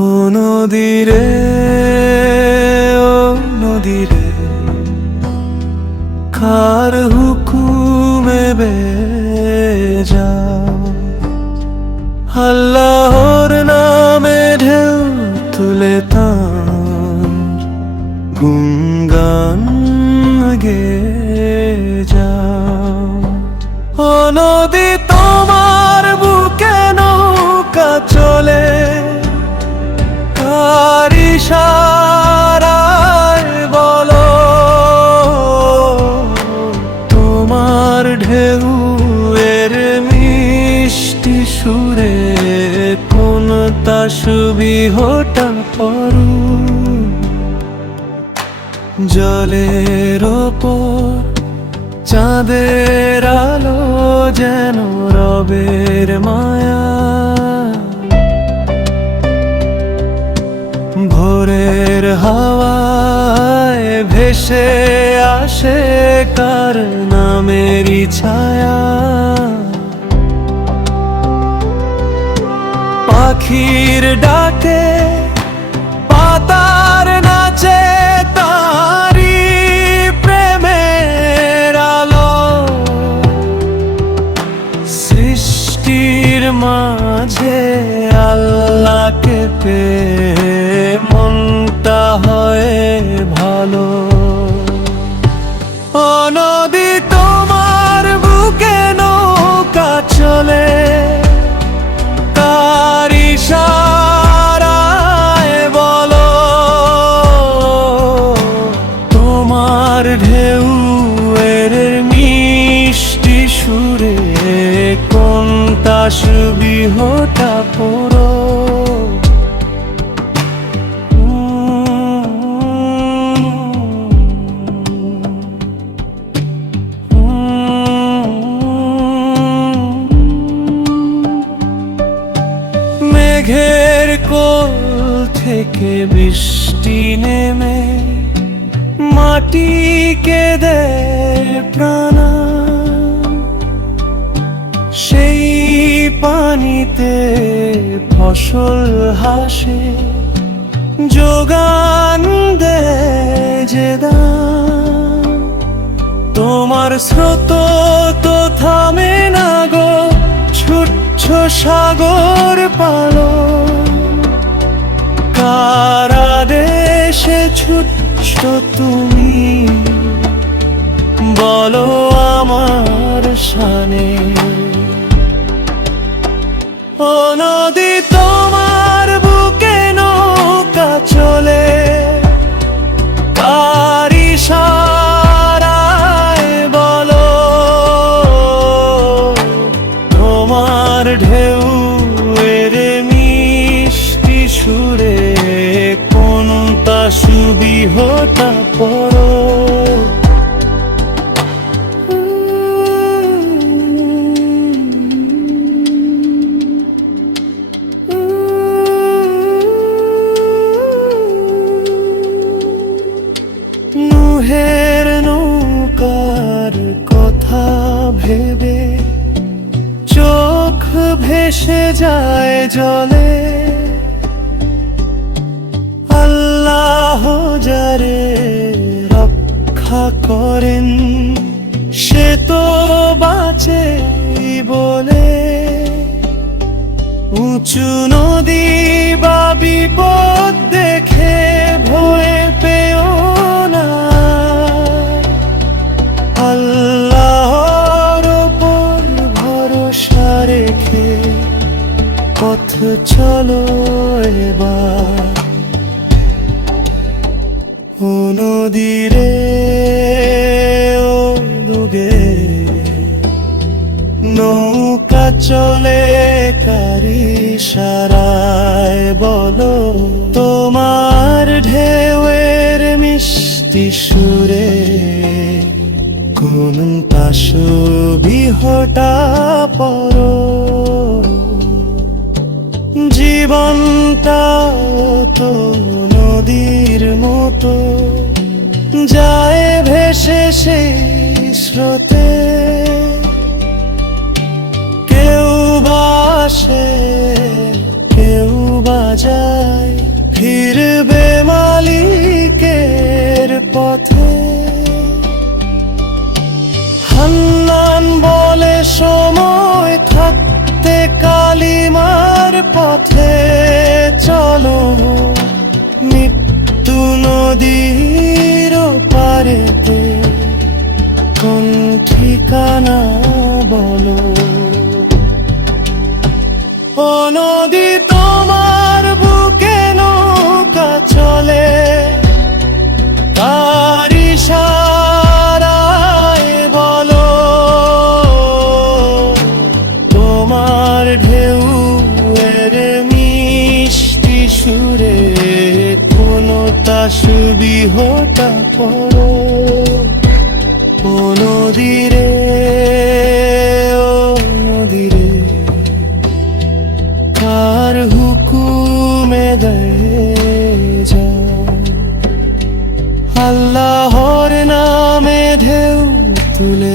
ও নদীরে, ও নদীরে, কার হুকুমে যাও। আল্লাহর নামে ঢেউ তুলে তার গুনগান গেয়ে যাও। ও নদী, তোমার বুকে নৌকা চলে, কার ইশারায় বলো? তোমার ঢেউ এর মিষ্টি সুরে কোন তাসবিহটা পড়ো? জলের ওপর চাঁদের আলো যেন রবের মায়া। ভোরের হাওয়ায় ভেসে আসে কার নামেরই ছায়া। পাখির ডাকে, পাতার নাচে, তারি প্রেমের আলো। সৃষ্টির মাঝে আল্লাহকে পেয়ে মনটা হয় ভালো। ও নদী, তোমার বুকে নৌকা চলে, কার ইশারায় বলো? তোমার ঢেউ এর মিষ্টি সুরে কোন তাসবিহটা পড়ো? মেঘের কোল থেকে বৃষ্টি নেমে মাটিকে দেয় প্রাণ। সেই পানিতে ফসল হাসে, যোগান দেয় যে দান। তোমার স্রোত তো থামে না গো, ছুটছ সাগর পালো। কার আদেশে ছুটছ তুমি বলো আমার শানে? ও নদী, তোমার বুকে নৌকা চলে, কার ইশারায় বলো? তোমার ঢেউ এর মিষ্টি সুরে কোন তাসবিহটা পড়ো? নুহের নৌকার কথা ভেবে চোখ ভেসে যায় জলে। আল্লাহ যারে রক্ষা করেন সে তো বাঁচে বলে। উঁচু নদী বা বিপদ দেখে ভয় পেও না, আল্লাহর উপর ভরসা রেখে পথ চলো এবার। ও নদীরে, ও ডুবে, নৌকা চলে কার ইশারায় বলো? তোমার ঢেউয়ের মিষ্টি সুরে কোন তাসবিহটা পড়ো? জীবনটা তো নদীর মতো যায় ভেসে সেই স্রোতে। কেউ বা আসে, কেউ বা যায়, পথে চলো, মৃত্যু নদীর পারেতে কোন ঠিকানা বলো। ও নদী তোমার বুকে নৌকা চলে, কার ইশারায় বলো, তোমার ঢেউ এর মিষ্টি সুরে কোনো তাসবিহটা পড়ো। ও নদীরে, ও নদীরে, কার হুকুমে দেয় যাও, আল্লাহর নামে ঢেউ তুলে